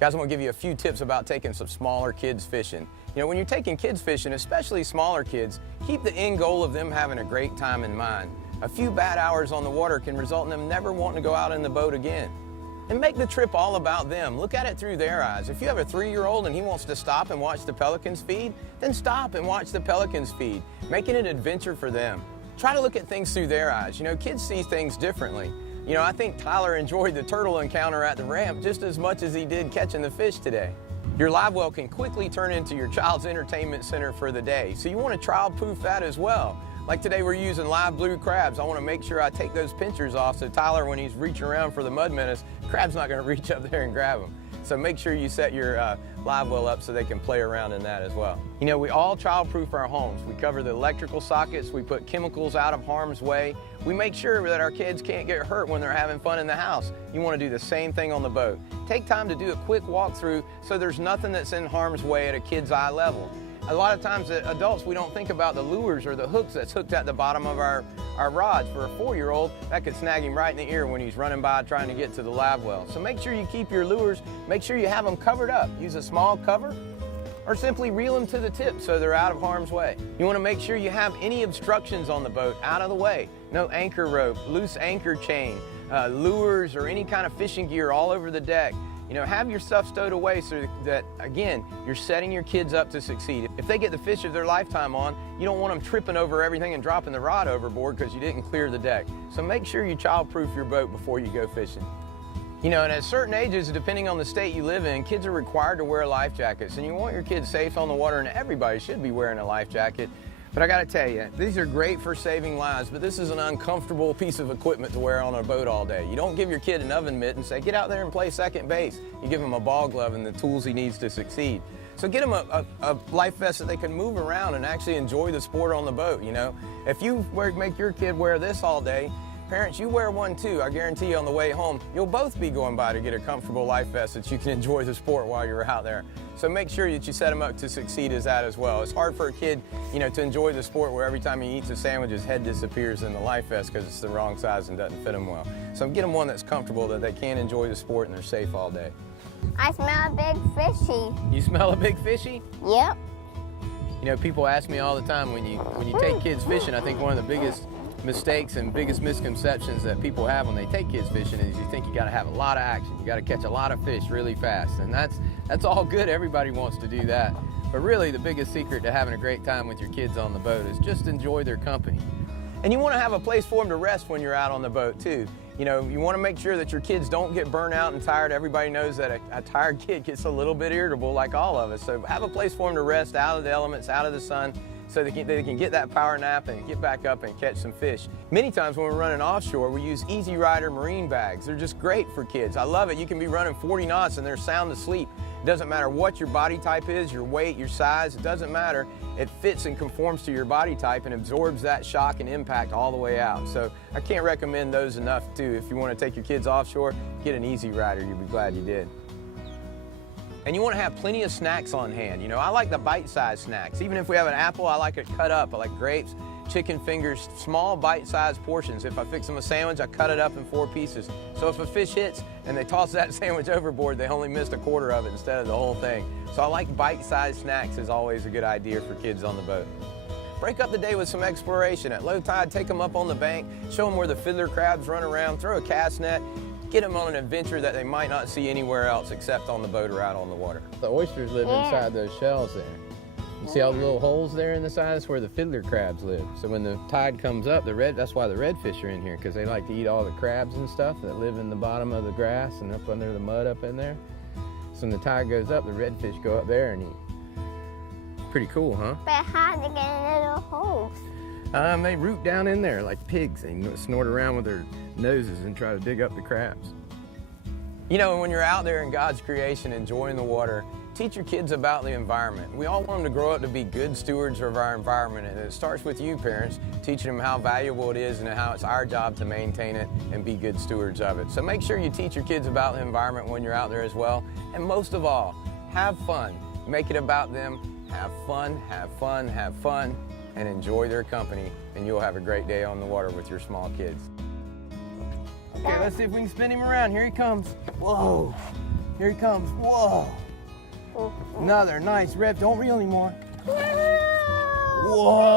Guys, I want to give you a few tips about taking some smaller kids fishing. You know, when you're taking kids fishing, especially smaller kids, keep the end goal of them having a great time in mind. A few bad hours on the water can result in them never wanting to go out in the boat again. And make the trip all about them. Look at it through their eyes. If you have a 3-year-old and he wants to stop and watch the pelicans feed, then stop and watch the pelicans feed. Make it an adventure for them. Try to look at things through their eyes. You know, kids see things differently. You know, I think Tyler enjoyed the turtle encounter at the ramp just as much as he did catching the fish today. Your live well can quickly turn into your child's entertainment center for the day, so you want to child-proof that as well. Like today we're using live blue crabs. I want to make sure I take those pinchers off so Tyler, when he's reaching around for the mud menace, crab's not going to reach up there and grab them. So make sure you set your live well up so they can play around in that as well. You know, we all child-proof our homes. We cover the electrical sockets, we put chemicals out of harm's way. We make sure that our kids can't get hurt when they're having fun in the house. You want to do the same thing on the boat. Take time to do a quick walkthrough so there's nothing that's in harm's way at a kid's eye level. A lot of times, adults, we don't think about the lures or the hooks that's hooked at the bottom of our rods. For a 4-year-old, that could snag him right in the ear when he's running by trying to get to the live well. So make sure you keep your lures, make sure you have them covered up. Use a small cover or simply reel them to the tip so they're out of harm's way. You want to make sure you have any obstructions on the boat out of the way. No anchor rope, loose anchor chain, lures or any kind of fishing gear all over the deck. You know, have your stuff stowed away so that, again, you're setting your kids up to succeed. If they get the fish of their lifetime on, you don't want them tripping over everything and dropping the rod overboard because you didn't clear the deck. So make sure you child-proof your boat before you go fishing. You know, and at certain ages, depending on the state you live in, kids are required to wear life jackets. And you want your kids safe on the water, and everybody should be wearing a life jacket. But I gotta tell you, these are great for saving lives, but this is an uncomfortable piece of equipment to wear on a boat all day. You don't give your kid an oven mitt and say, get out there and play second base. You give him a ball glove and the tools he needs to succeed. So get him a life vest that they can move around and actually enjoy the sport on the boat, you know. If you make your kid wear this all day, parents, you wear one too. I guarantee you on the way home, you'll both be going by to get a comfortable life vest that you can enjoy the sport while you're out there. So make sure that you set them up to succeed as that as well. It's hard for a kid, you know, to enjoy the sport where every time he eats a sandwich, his head disappears in the life vest because it's the wrong size and doesn't fit them well. So get them one that's comfortable, that they can enjoy the sport and they're safe all day. I smell a big fishy. You smell a big fishy? Yep. You know, people ask me all the time, when you take kids fishing, I think one of the biggest mistakes and biggest misconceptions that people have when they take kids fishing is you think you got to have a lot of action. You got to catch a lot of fish really fast, and that's all good. Everybody wants to do that, but really the biggest secret to having a great time with your kids on the boat is just enjoy their company. And you want to have a place for them to rest when you're out on the boat too. You know, you want to make sure that your kids don't get burnt out and tired. Everybody knows that a tired kid gets a little bit irritable, like all of us. So have a place for them to rest out of the elements, out of the sun, so they can get that power nap and get back up and catch some fish. Many times when we're running offshore, we use Easy Rider marine bags. They're just great for kids. I love it. You can be running 40 knots and they're sound asleep. It doesn't matter what your body type is, your weight, your size, it doesn't matter. It fits and conforms to your body type and absorbs that shock and impact all the way out. So I can't recommend those enough too. If you want to take your kids offshore, get an Easy Rider. You'll be glad you did. And you want to have plenty of snacks on hand. You know, I like the bite-sized snacks. Even if we have an apple, I like it cut up. I like grapes, chicken fingers, small bite-sized portions. If I fix them a sandwich, I cut it up in 4 pieces. So if a fish hits and they toss that sandwich overboard, they only missed a quarter of it instead of the whole thing. So I like bite-sized snacks is always a good idea for kids on the boat. Break up the day with some exploration. At low tide, take them up on the bank, show them where the fiddler crabs run around, throw a cast net, get them on an adventure that they might not see anywhere else except on the boat or out on the water. The oysters live inside those shells there. You see all the little holes there in the side? That's where the fiddler crabs live. So when the tide comes up, that's why the redfish are in here, because they like to eat all the crabs and stuff that live in the bottom of the grass and up under the mud up in there. So when the tide goes up, the redfish go up there and eat. Pretty cool, huh? But how do they get in little holes? They root down in there like pigs. They snort around with their noses and try to dig up the crabs. You know, when you're out there in God's creation enjoying the water, teach your kids about the environment. We all want them to grow up to be good stewards of our environment, and it starts with you, parents, teaching them how valuable it is and how it's our job to maintain it and be good stewards of it. So make sure you teach your kids about the environment when you're out there as well. And most of all, have fun. Make it about them. Have fun, have fun, have fun, and enjoy their company, and you'll have a great day on the water with your small kids. Okay, let's see if we can spin him around. Here he comes. Whoa. Here Here he comes. Whoa. Another nice rip. Don't reel anymore. Whoa.